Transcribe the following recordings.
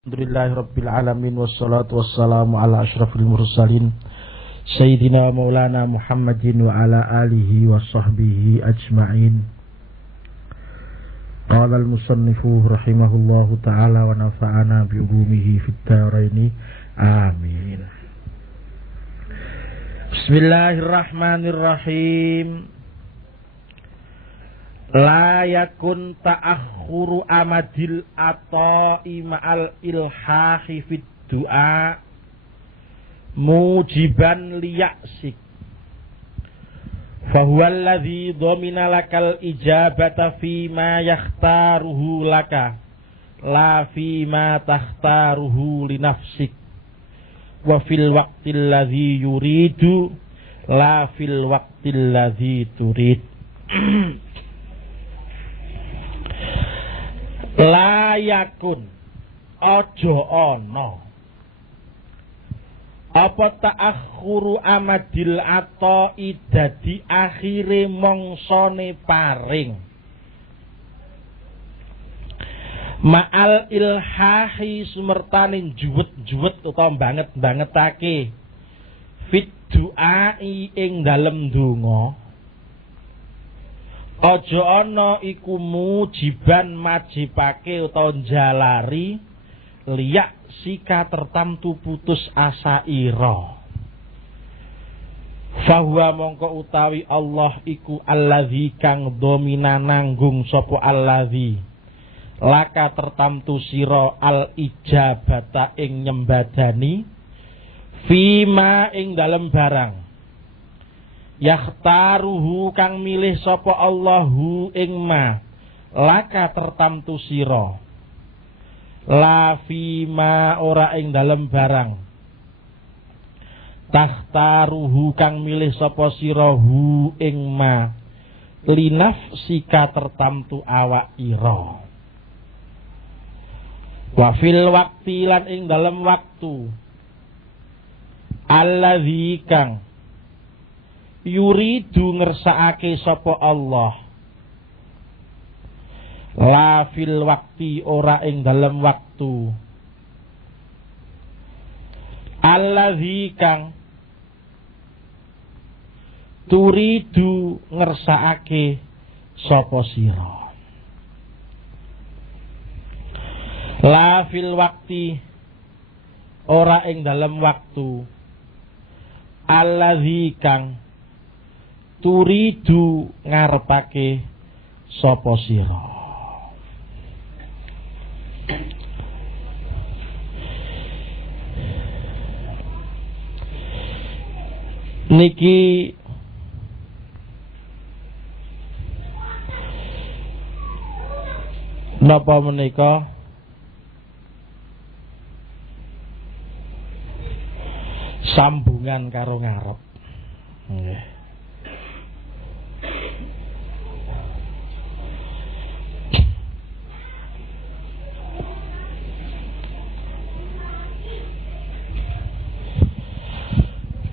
Alhamdulillahirabbil alamin wassalatu wassalamu ala asyrafil mursalin sayyidina maulana Muhammadin wa ala alihi wa sahbihi ajma'in. Qala al-musannifu rahimahullahu ta'ala wa nafa'ana bi ulumihi fid dharaini amin. Bismillahirrahmanirrahim. La yakun ta'akhuru amadil ata'i ma'al ilhahi fid du'a mujiban liyaksik fahuwa alladhi domina lakal ijabata fima yakhtaruhu laka la fima takhtaruhu linafsik wa fil waqtil ladhi yuridu la fil waqtil ladhi turid. Layakun ojo ono apa ta'akhuru amadil ato idadi akhire mongsone paring ma'al ilhahi sumertanin juwet-juwet utawa banget-bangetake fit du'ai ing dalem donga. Ojo ono iku mujiban majibake utawa jalari liyak sika tertamtu putus asa ira. Fahuwa mongko utawi Allah iku alladzi kang domina nanggung sapa alladzi laka tertamtu sira al ijabata ing nyembadani fima ing dalem barang yakhtaruhu kang milih sapa Allahu ing ma laka tertamtu sira la fima ora ing dalem barang takhtaruhu kang milih sapa sira hu ing ma linafsika tertamtu awak ira wa fil waqti lan ing dalem waktu alladzi kang yuridu ngersakake sapa Allah la fil waqti ora ing dalem waktu allazi kang turidu ngersakake sapa sira la fil waqti ora ing dalem waktu allazi kang turidu ngarepake sapa sira. Niki napa menika sambungan karo ngarep. Nggih.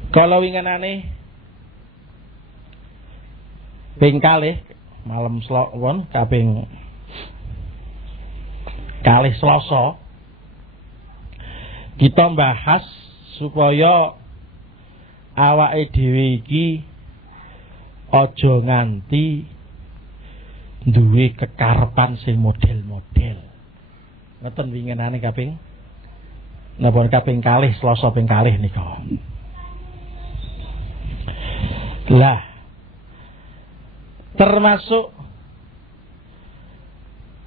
Kalau winginane ping kalih malam selawon kaping kalih Selasa kita bahas supaya awake dhewe iki aja nganti duwe kekarepan sing model-model. Ngoten winginane kaping napa kaping kalih Selasa ping kalih nika. Lah termasuk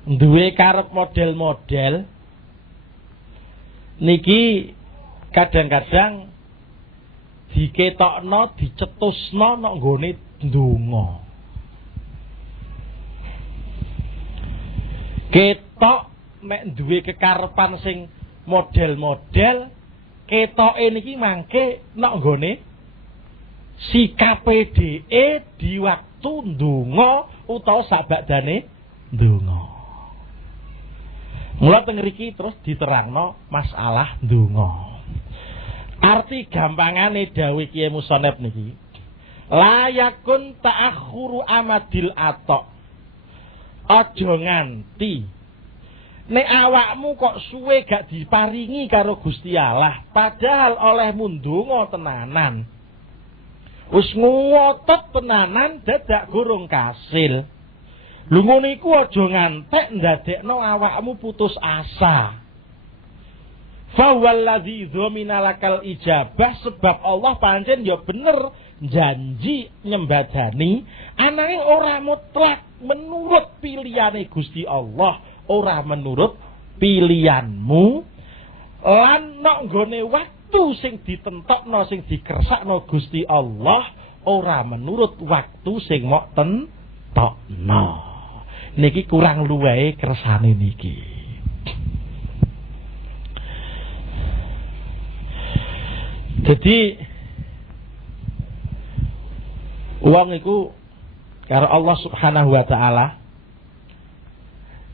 duwe karep model-model niki kadang-kadang diketokno dicetusno nek nggone ndonga. Ketok nek duwe kekarepan sing model-model ketoke niki mangke nek nggone sikape dhewe di waktu ndonga utawa sabadane ndonga. Mula teng mriki terus diterangno masalah ndonga. Arti gampangane dawuh Kiai Musonep niki, la yakun ta'akhuru amadil ato. Aja nganti nek awakmu kok suwe gak diparingi karo Gusti Allah, padahal olehmu ndonga tenanan. Wis ngotot tenanan dadak gurung kasil. Lho ngono iku aja ngantek ndadekno awakmu putus asa. Fa wallazi dzamina lakal ijabah, sebab Allah pancen ya bener janji nyembadani ananging ora mutlak menurut pilihane Gusti Allah, ora menurut pilihanmu lan nok nggone waktu sing ditentokno sing dikersakno Gusti Allah ora menurut waktu sing mok tentokno. Niki kurang luwehe kersane niki. Jadi wong iku karo Allah Subhanahu wa taala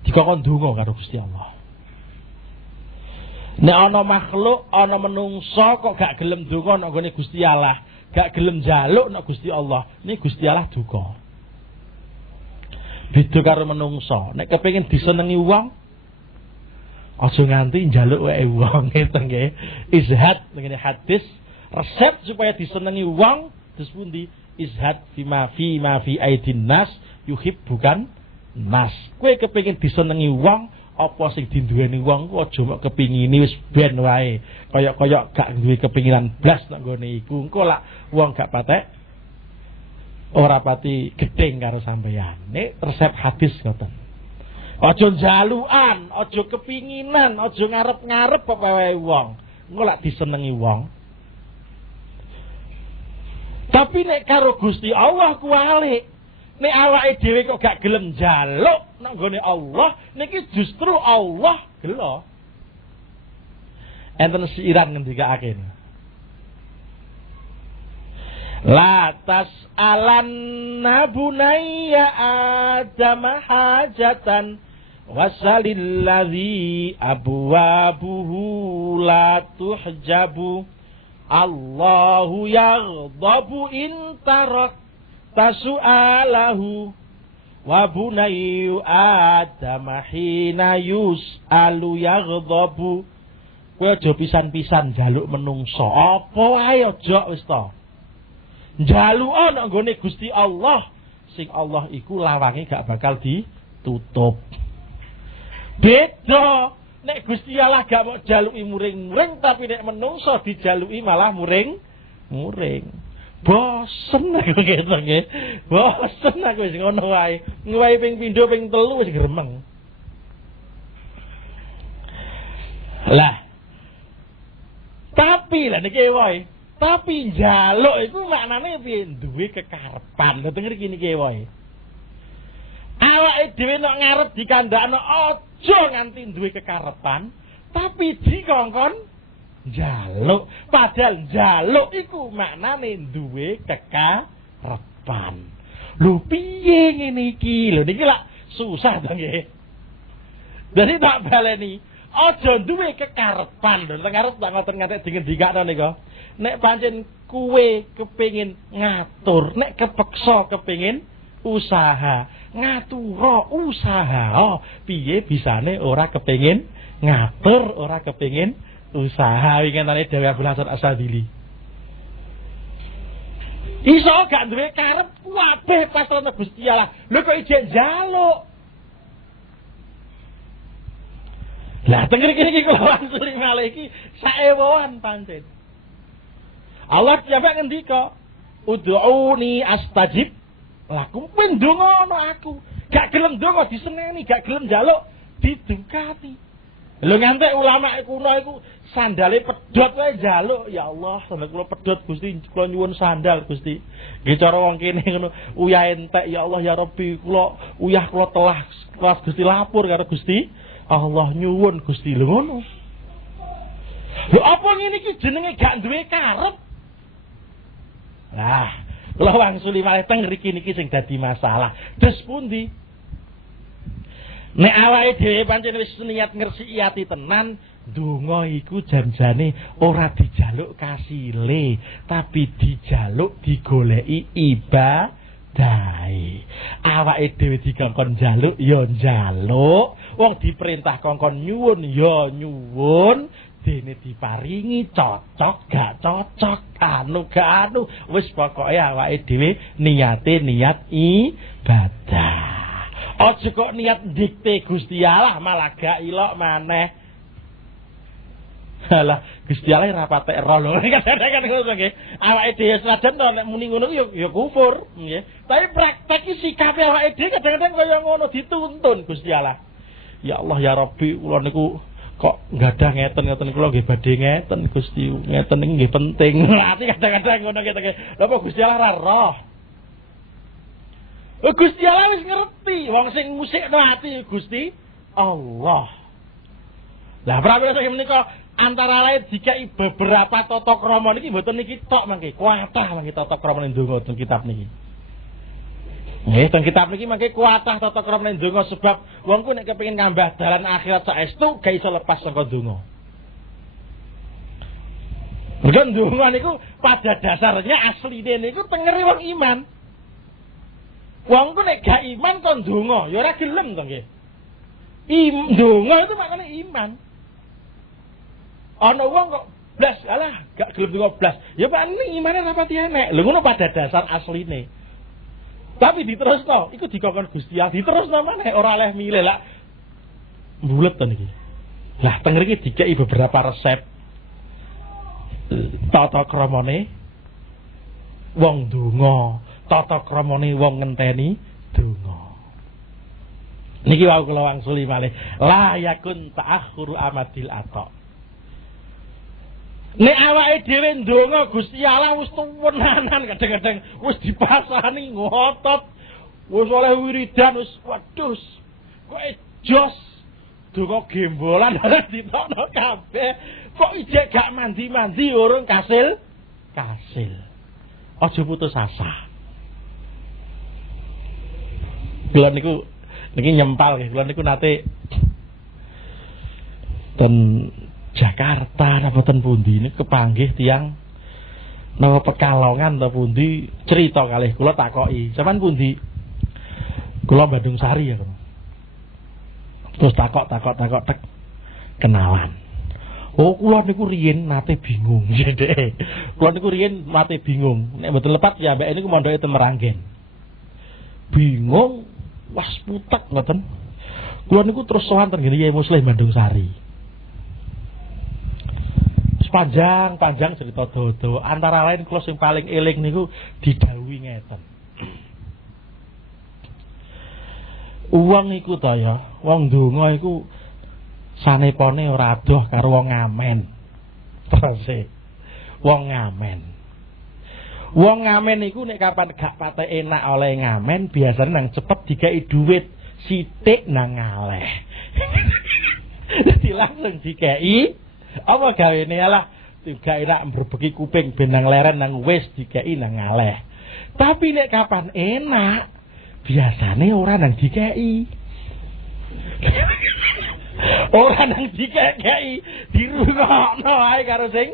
dikon donga karo Gusti Allah. Nek ana makhluk, ana menungso kok gak gelem donga nang gone Gusti Allah, gak gelem njaluk nang Gusti Allah, ini Gusti Allah duka. Beda karo menungso, nek kepengin disenengi wong aja nganti njaluk wae wong, ngeten nggih. Izhad ngene hadis, resep supaya disenengi wong terus pundi? Izhad ma fi aidin nas yuhibbukan nas. Kowe kepengin disenengi wong, apa sing dinduweni wong ku aja mok kepingini wis ben wae. Kaya gak duwe kepinginan blas nang gone iku. Engko lak wong gak patek ora pati gedeng karo sampeyan. Nek resep hadis ngoten. Aja njalukan, aja kepinginan, aja ngarep-ngarep apa wae wong. Engko lak disenengi wong. Tapi nek karo Gusti Allah kuwalik. Nek awake dhewe kok gak gelem njaluk nang gone Allah, niki justru Allah gelo. Enten siiran ngendikake. La tas'alanna bunayya adama hajatan wasalil ladzi abwabuhu la tuhjabu. Allahu yaghdabu in tarak tasu'alahu wa bunayyu adama hina yus'alu yaghdabu. Kowe aja pisan-pisan njaluk menungso apa wae aja wis to. Njaluk ana nggone Gusti Allah, sing Allah iku lawange gak bakal ditutup. Beda nek Gusti Allah gak mau jaluki muring-muring, tapi nek menungso dijaluki malah muring-muring. Bosen aku gitu nggih. Bosen aku wis ngono wae. Ngowahi ping pindho ping telu wis gremeng. Lah. Tapi lah niki wae. Tapi njaluk iku maknane piye? Duwe kekarepan. Lha denger iki niki wae. Awake dhewe nek ngarep dikandakno aja nganti duwe kekarepan, tapi dikongkon njaluk. Padahal njaluk iku maknane duwe kekarepan. Lho piye ngene iki? Lho niki lak susah to nggih. Dadi tak baleni, aja duwe kekarepan. Lho ngarep tak ngoten nganti dingendikakno nika. Nek pancen kuwe kepengin ngatur, nek kepeksa kepengin usaha, ngatura usaha. Oh, piye bisane ora kepengin ngatur, ora kepengin usaha. Winginane Dewi Abdul Hasan Asadili. Iso gak duwe karep kabeh pasrah Gusti Allah. Lho kok ijek njaluk. Lah tenger iki kula wangsuli malih iki saewoan pancen. Allah sampe ngendika, "Ud'uni astajib lakum." Ben ndonga aku. Gak gelem ndonga diseneni, gak gelem njaluk didungkati. Lho ngantek ulama kuno iku sandale pedhot wae njaluk. Ya Allah, sandal kula pedhot Gusti, kula nyuwun sandal Gusti. Nggih cara wong kene ngono, uyah entek ya Allah ya Rabbi, kula uyah kula telah kelas Gusti lapor karo Gusti. Allah nyuwun Gusti lho ngono. Lho apa ngene iki jenenge gak duwe karep? Nah, kula wangsuli malih teng mriki niki sing dadi masalah. Des pundi? Nek awake dhewe pancen wis niat ngresiki ati tenan, donga iku janjane ora dijaluk kasile, tapi dijaluk digoleki badai. Awake dhewe dikongkon njaluk ya njaluk, wong diperintah kongkon nyuwun ya nyuwun, dene diparingi cocok gak cocok, anu gak anu, wis pokoke awake dhewe niate niat ibadah. Aja kok niat dikte Gusti Allah malah gak ilok maneh. Halah Gusti Allah ora patek ro lho. Kadang-kadang ngono nggih. Awake dhewe senajan nek muni ngono ya kufur, nggih. Tapi praktek iki sikape awake dhewe kadang-kadang kaya ngono dituntun Gusti Allah. Ya Allah ya Rabbi, kula niku kok gadah ngeten-ngeten kula nggih badhe ngeten Gusti. Ngeten iki nggih penting. Ati kadang-kadang ngono nggih. Lha kok Gusti Allah ora roh. Gusti Allah wis ngerti wong sing musikno ati Gusti Allah. Lah pramila sing menika antara lain jika beberapa tata krama niki mboten niki tok mangke kuatah mangke tata krama ndonga teng kitab niki. Nggih teng kitab niki mangke kuatah tata krama ndonga sebab wong ku nek kepengin ngambah dalan akhirat saestu gak iso lepas saka ndonga. Mergo ndonga niku pada dasarnya asline niku tengere wong iman. Wong ku nek gak iman kon ndonga ya ora gelem to nggih. Ndonga itu maknane iman. Ana wong kok blas, alah gak gelem ndonga blas. Ya Pak ini imane rapati enek. Lho ngono pada dasar asline. Tapi diterusno, iku dikongkon Gusti Allah, diterusno maneh ora oleh milih lah. Mbulet to niki. Lah teng mriki dikeki beberapa resep tata kramane wong ndonga, tata kramane wong ngenteni donga. Niki wau kula wangsuli malih. La yakun ta'akhuru amadil ata. Nek awake dhewe ndonga Gusti Allah wis tuwenanan kadang-kadang wis dipasani ngotot. Wis oleh wiridan wis waduh. Kok jos donga gembolan ora ditokno kabeh. Kok ijek gak mandi-mandi urung kasil. Aja putus asa. Kula niku niki nyempal nggih. Kula niku nate ten Jakarta napa ten pundi ini kepanggih tiyang napa Pekalongan ta pundi cerita kalih kula takoki sampean pundi kula Bandung Sari ya terus takok tek kenalan oh kula niku riyen nate bingung jedhe kula niku riyen nate bingung nek mboten lepat ya mbak niku mondoke ten Meranggen bingung was putek ngoten kula niku terus sowan ten ngene Yai Muslim Bandung Sari panjang cerita dodo antara lain kula sing paling eling niku didhawuhi ngeten. Wong iku to ya, wong ndonga iku sanepone ora adoh karo wong ngamen. Terus wong ngamen. Wong ngamen iku nek kapan gak patek enak oleh ngamen biasane nang cepet dikai dhuwit sithik nang ngaleh. Dadi langsung dikai apa gawene alah gak enak mbrebeki kuping ben nang leren nang wis dikeki nang ngaleh. Tapi nek kapan enak biasane ora nang dikeki. Ora nang dikeki dirungokno ae karo sing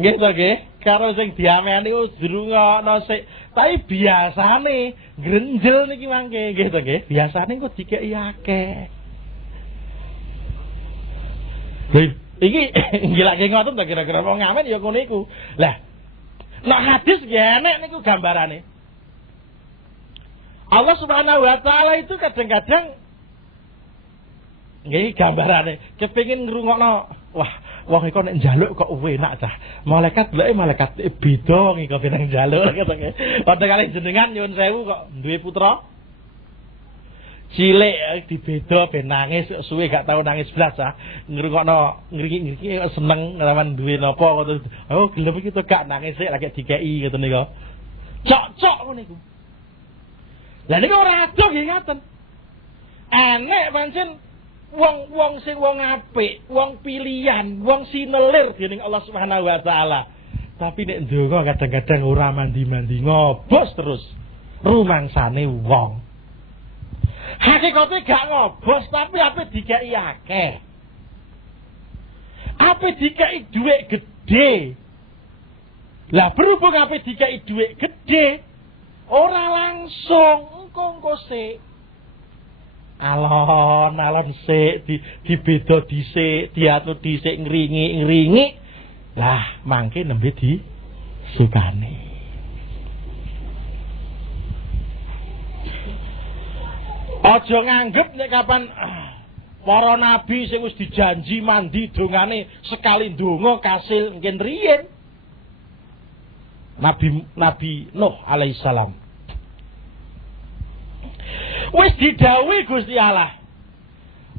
nggih to nggih karo sing diameni wis dirungokno sik. Tapi biasane grenjel niki mangke nggih to nggih. Biasane kok dikeki akeh. Iki gilake ngoten to kira-kira wong ngamen ya ngono iku. Lah nek hadis ya enek niku gambarane. Allah Subhanahu wa taala itu kadang-kadang nggih gambarane kepengin ngrungokno wah wong iku nek njaluk kok enak cah. Malaikat lek malaikat beda iki kok nang njaluk katanya. Padha kali jenengan nyuwun sewu kok duwe putra cilik dibeda ben nangis suwe gak tau nangis blas ah ngrungokno ngriki seneng lawan duwe napa kok oh gelem iki to gak nangis sik lagi dikeki ngoten niku cocok ngono iku lha niku ora adoh nggih ngaten enek pancen wong sing wong apik wong pilihan wong sinelir dening Allah Subhanahu wa taala tapi nek ndonga kadang-kadang ora mandi-mandi ngobos terus rumangsane wong hakikate gak ngobos tapi ape dikeki akeh. Ape dikeki dhuwit gedhe. Lah berhubung ape dikai dhuwit gedhe, ora langsung engko sik. Alon sik dibeda dhisik, diatur dhisik ngringi. Lah mangke nembe disukani. Aja nganggep nek kapan para nabi sing wis dijanji mandi dongane sekali ndonga kasil ngen riyen. Nabi Nuh alaihissalam. Wis didhawuhi Gusti Allah.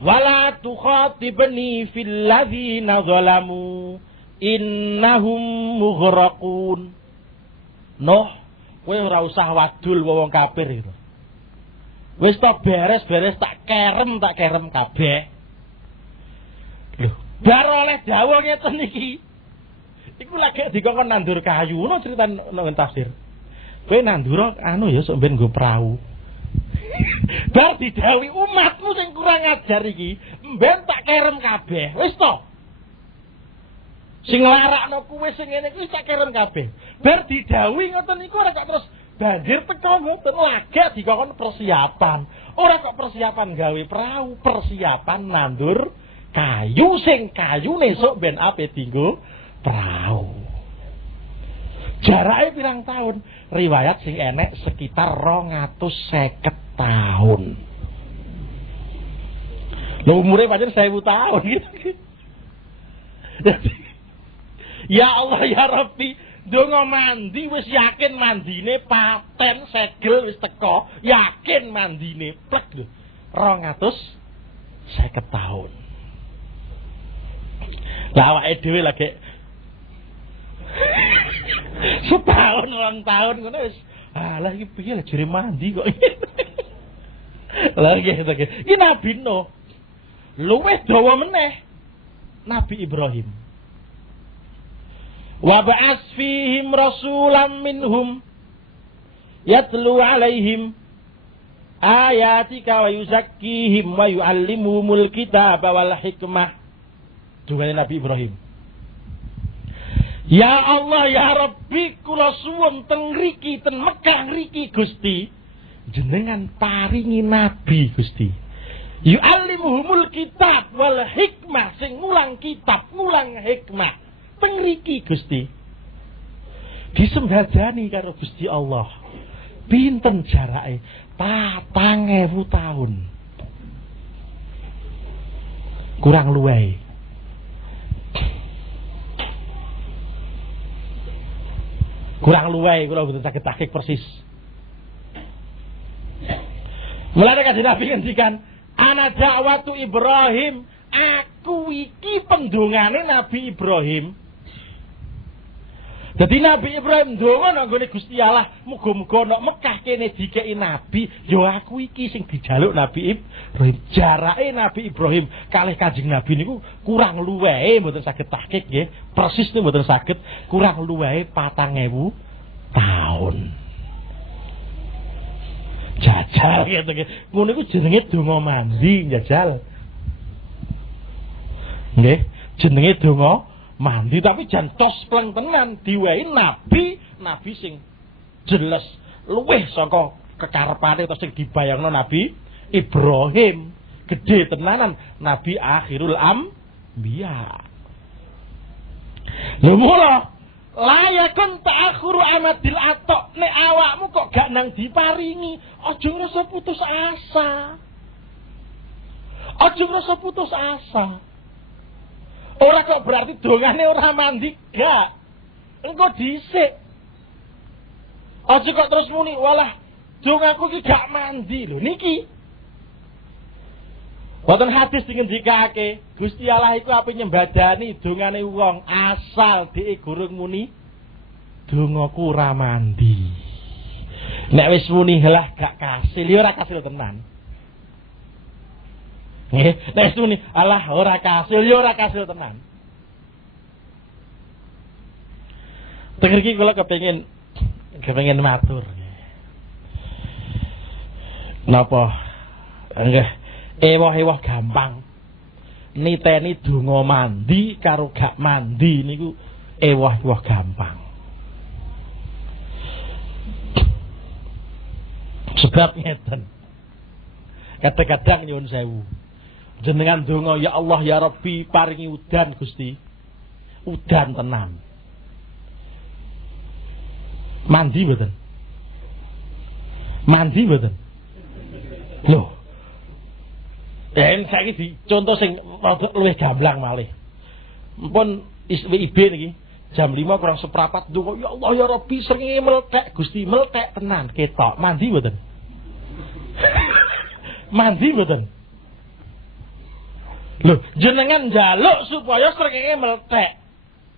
Wala tukhatibni fil ladzina zalamu innahum mughraqun. Nuh, kowe ora usah wadul wong kafir itu. Wis tak beres tak kerem kabeh. Lho, bar oleh dawuh ngeten iki. Iku lagi dikon nandur kayu, ono cerita nang tafsir. Kowe nandur anu ya sok ben nggo prau. Bar didhawuhi umatmu sing kurang ajar iki, mben tak kerem kabeh. Wis to. Sing larakno kuwi sing ngene kuwi tak kerem kabeh. Bar didhawuhi ngoten niku ora kok terus banjir teko ngoten lagi dikon persiapan. Ora kok persiapan gawe prau, persiapan nandur kayu sing kayune sok ben ape dienggo prau. Jarake pirang tahun? Riwayat sing enek sekitar 250 tahun. Lho umure pancen 1000 tahun gitu. Ya Allah ya Rabbi, donga mandi wis yakin mandine paten segel wis teko, yakin mandine plek lho. 250 tahun. Lah awake dhewe lagi setahun 2 tahun ngono wis alah iki piye lah jere mandi kok. Lah iki Nabi Nuh. Luwih dawa meneh Nabi Ibrahim. Wa ba'as fihim rasulam minhum yatlu alaihim ayatika wa yuzakkihim wa yuallimuhumul kitaba wal hikmah. Dungane Nabi Ibrahim. Ya Allah ya Rabbi kula suwun teng mriki ten Mekah mriki Gusti jenengan paringi nabi Gusti. Yu'allimuhumul kitab wal hikmah sing ngulang kitab, ngulang hikmah. Teng mriki Gusti. Disembadani karo Gusti Allah. Pinten jarake? 4.000 tahun. Kurang luwih. Kurang luwih kula boten saged tahqiq persis. Mulane kanjeng Nabi ngendikan, ana dakwatu Ibrahim, aku iki pendongane Nabi Ibrahim. Dadi Nabi Ibrahim ndonga nang gone Gusti Allah, muga-muga nek Mekah kene dikeki nabi, ya aku iki sing dijaluk Nabi Ibrahim. Jarake Nabi Ibrahim kalih Kanjeng Nabi niku kurang luwehe mboten saged tahqiq nggih. Persis niku mboten saged, kurang luwehe 4.000 tahun. Jajal gitu nggih. Ngono iku jenenge donga mandi, jajal. Nggih, jenenge donga mandi tapi jan tos pleng tenan diwehi nabi sing jelas luwih saka kekarepane utawa sing dibayangno Nabi Ibrahim. Gedhe tenanan Nabi akhirul anbiya. Lho mula layakun ta'akhuru amadil atok nek awakmu kok gak nang diparingi aja ngrasa putus asa. Aja ngrasa putus asa. Ora kok berarti dongane ora mandi, gak. Engko dhisik. Aja kok terus muni, walah dongaku iki gak mandi lho niki. Wonten hadis dingendikake, Gusti Allah iku ape nyembadani dongane wong asal dhek gurung muni dongaku ora mandi. Nek wis muni lah gak kasil, ya ora kasil tenan. Nggih, nek muni alah ora kasil, ya ora kasil tenan. Tenger iki kula kepengin matur. Napa? Nggih, ewah-ewah gampang. Niteni donga mandi karo gak mandi niku ewah-ewah gampang. Sebab ngeten. Kadang-kadang nyuwun sewu. Jenengan donga ya Allah ya Rabbi paringi udan Gusti. Udan tenan. Mandi mboten? Mandi mboten? Loh. Saiki dicontoh sing luwih gamblang malih. Mumpun WIB niki jam 5 kurang seprapat donga ya Allah ya Rabbi srengenge meletek Gusti meletek tenan ketok. Mandi mboten? Mandi mboten? Loh, jenengan njaluk supaya srengenge meletek.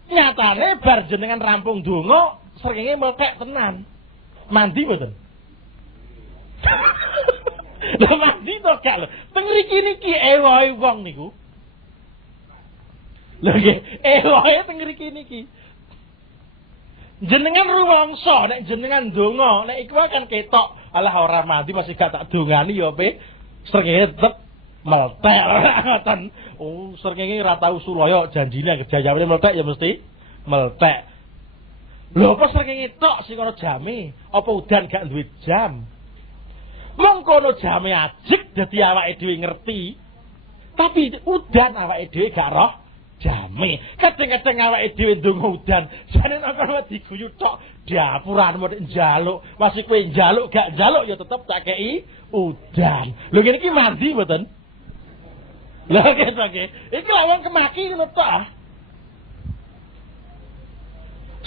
Nyatane bar jenengan rampung donga, srengenge meletek tenan. Mandi mboten? Lho mandi to gak lho. Teng mriki niki ewohe wong niku. Lho nggih, ewohe teng mriki niki. Jenengan rumangsa nek jenengan donga, nek iku kan ketok, alah ora mandi masih gak tak dongani ya pe. Srengenge tetep meletek ngoten. Oh, srengenge ora tau sulaya janjine kerjane meletek ya mesti meletek. Lho apa srengenge tok sing ana jame? Apa udan gak duwe jam? Wong kono jame ajeg dadi awake dhewe ngerti. Tapi udan awake dhewe gak roh jame. Kadang-kadang awake dhewe ndonga udan, jane nek kono diguyu tok diapuranmu nek njaluk, masih kowe njaluk gak njaluk ya tetep tak kei udan. Lho ngene iki mandi mboten? Lha kene iki lawang kemaki ngono tok.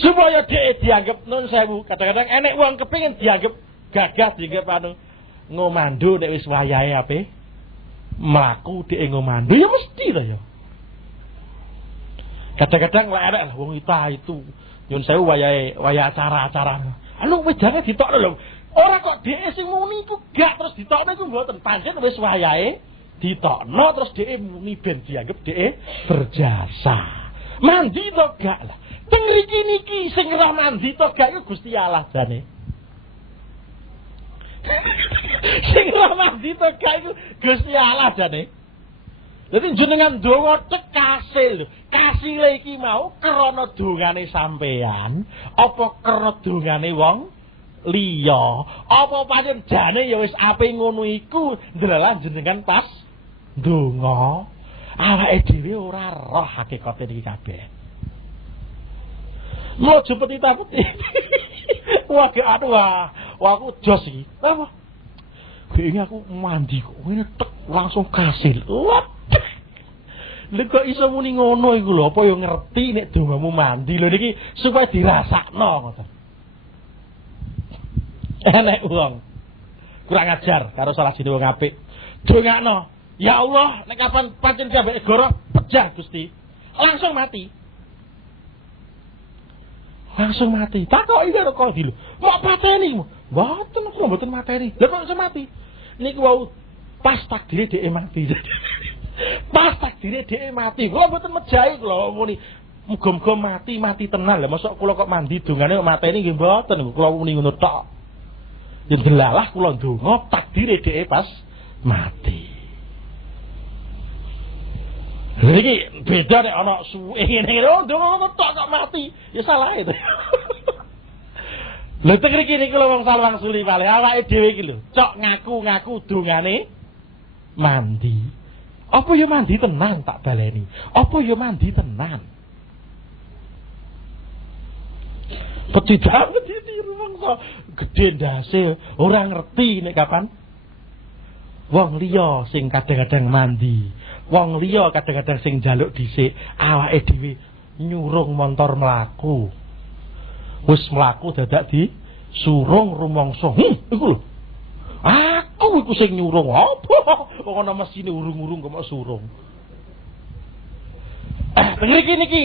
Supaya dhek dianggap nun sewu, kadang-kadang enek wong kepengin dianggap gagah dianggap anu ngomando nek wis wayahe ape mlaku dhek ngomando ya mesti to ya. Kadang-kadang lek enek wong itu nyun sewu wayahe acara-acara. Anu wedange ditokno lho. Ora kok dhek sing muni iku gak terus ditokno iku mboten pancen wis wayahe ditokno terus dhek muni ben dianggap dhek berjasa. Mandi to gak lah. Teng mriki niki sing ora mandi to gak iku Gusti Allah jane. Sing ora mandi to gak iku Gusti Allah jane. Dadi jenengan donga cek kasil. Kasile iki mau krana dongane sampean, apa krana dongane wong liya? Apa pancen jane ya wis ape ngono iku ndelalah jenengan pas donga. Awake dhewe ora roh hakikate iki kabeh. Mlojo peti-peti. Wah, aduh wah aku jos iki. Apa? Kene aku mandi kok ngene tek langsung kasil. Lha kok iso muni ngono iku lho, apa yo ngerti nek dongamu mandi lho niki supaya dirasakno ngoten. Enek wong kurang ajar karo salah siji wong apik. Dongakno, ya Allah, nek kapan pancen jambake goro pejah Gusti. Langsung mati. Langsung mati. Takoki karo Kondi lho. Mau pateni. Mboten mateni. Lha kok iso mati? Niku wau pas takdire dhek mati. Pas takdire dhek mati. Kula mboten mejahi kula muni muga-muga mati tenan. Lah mosok kula kok mandi dongane kok mateni nggih mboten. Kula muni ngono tok. Ya delalah kula ndonga takdire dhek pas mati. Iki beda nek ana suwe ngene ndonga ngono tok kok mati. Ya salah itu. Lha tek iki niku lho wong salwang suli malih awake dhewe iki lho. Cok ngaku-ngaku dongane mandi. Apa ya mandi tenan tak baleni? Apa ya mandi tenan? Petidak ditiru mangsa gedhe ndase ora ngerti nek kapan wong liya sing kadang-kadang mandi. Wong liya kadang-kadang sing njaluk dhisik, awake dhewe nyurung montor mlaku. Wis mlaku dadak di surung rumangsa. Iku lho. Aku iku sing nyurung apa? Wong ana mesine urung-urung kok mok surung. Mriki niki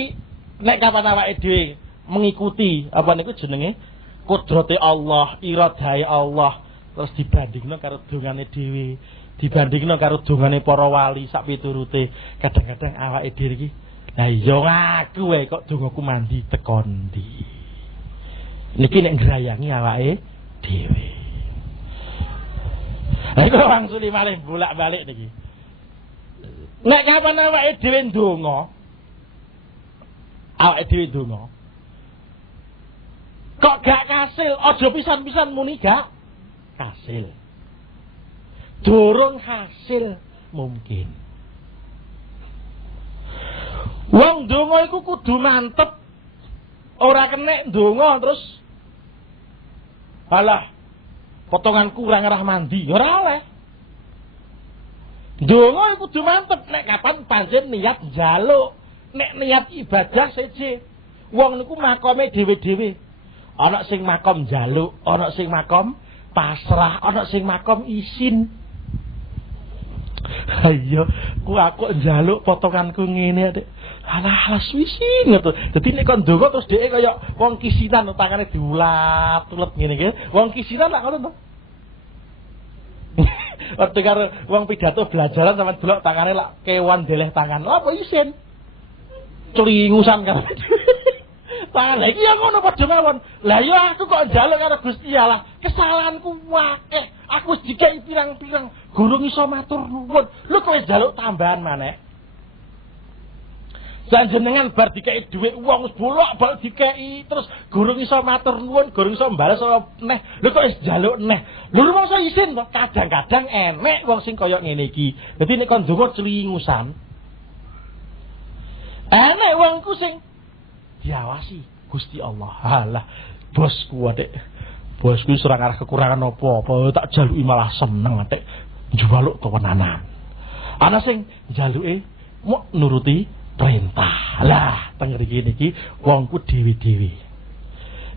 nek kapan awake dhewe mengikuti apa niku jenenge kudrate Allah, iradahe Allah terus dibandingno karo dongane dhewe, dibandingno karo dongane para wali sak piturute, kadang-kadang awake dhewe iki lah iya aku wae kok dongaku mandi teko ndi. Niki nek ngrayangi awake dhewe. Lah iku langsung malih bolak-balik niki. Nek kapan awake dhewe ndonga, awake dhewe ndonga kok gak kasil, aja pisan-pisan muni gak kasil. durung hasil mungkin. Wong ndonga iku kudu mantep. Ora kenek ndonga terus alah potongan kurang arah mandi, ora oleh. Ndonga iku kudu mantep nek kapan pancen niat njaluk, nek niat ibadah seje. Wong niku makome dhewe-dhewe. Ana sing makom njaluk, ana sing makom pasrah, ana sing makom isin. Ayo, aku njaluk potonganku ngene, Dik. Alah suwisin ngono. Dadi nek kon ndonga terus dheke kaya wong kisinan tangane diulat-ulet ngene iki. Wong kisinan lak ngono to. Waktu karo wong pidato belajaran sampean delok tangane lak kewan deleh tangan. Lha apa isin? Clingusan kan. Tangan iki ya ngono padha mawon. Lah ya aku kok njaluk karo Gusti Allah. Kesalahanku akeh. Aku wis dikeki pirang-pirang, gurung iso matur nuwun. Lho kowe njaluk tambahan maneh. Sanjenengan bar dikeki dhuwit wong wis bolak-balik dikeki terus gurung iso matur nuwun, gurung iso mbales neh. Lho kok wis njaluk neh. Lho mongso isin to. Kadang-kadang enek wong sing kaya ngene iki. Dadi nek kon ndonga celingusan. Enek wongku sing diawasi Gusti Allah. Halah, bosku Adik. Bosku ora arah kekurangan apa-apa, tak jaluki malah seneng Adik. Njaluk tenanan. Ana sing njaluke mok nuruti perintah. Lah, teng mriki niki wongku dhewe-dhewe.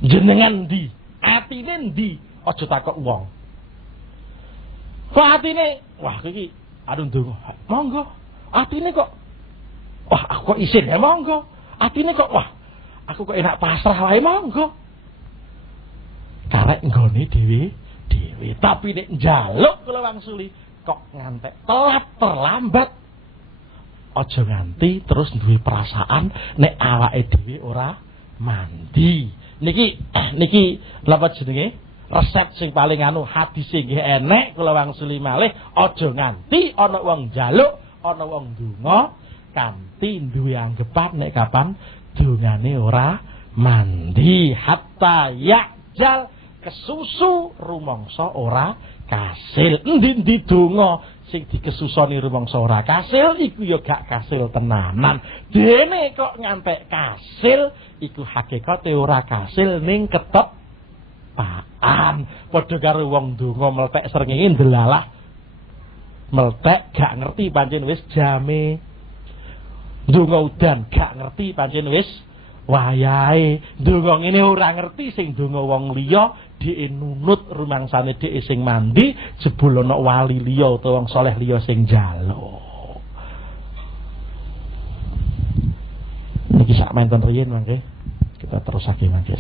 Jenengan ndi? Atine ndi? Aja takok wong. Kok atine, wah iki aduh ndonga. Monggo. Atine kok wah, aku kok isin ya monggo. Atine kok wah, aku kok enak pasrah wae monggo. Karek nggone dhewe. Tapi nek njaluk kula wangsuli kok ngantek telat terlambat. Aja nganti terus duwe perasaan nek awake dhewe ora mandi. Niki napa jenenge? Resep sing paling hadis sing nggih enek kula wangsuli malih aja nganti ana wong njaluk, ana wong ndonga kanthi duwe anggapan nek kapan dongane ora mandi hatta yajal kesusu rumangsa ora kasil. Endi-endi donga sing dikesusoni rumangsa ora kasil iku ya gak kasil tenanan. Dene kok ngantek kasil iku hakikate ora kasil ning ketepaan. Padha karo wong donga mlethek srengenge ndelalah. Mlethek gak ngerti pancen wis jame. Ndonga udan gak ngerti pancen wis wayahe. Ndonga ngene ora ngerti sing ndonga wong liya dhek nunut rumangsane dhek sing mandi jebul ana wali liya utawa wong saleh liya sing njaluk. Niki sak menten riyin mangke kita terusake mangke.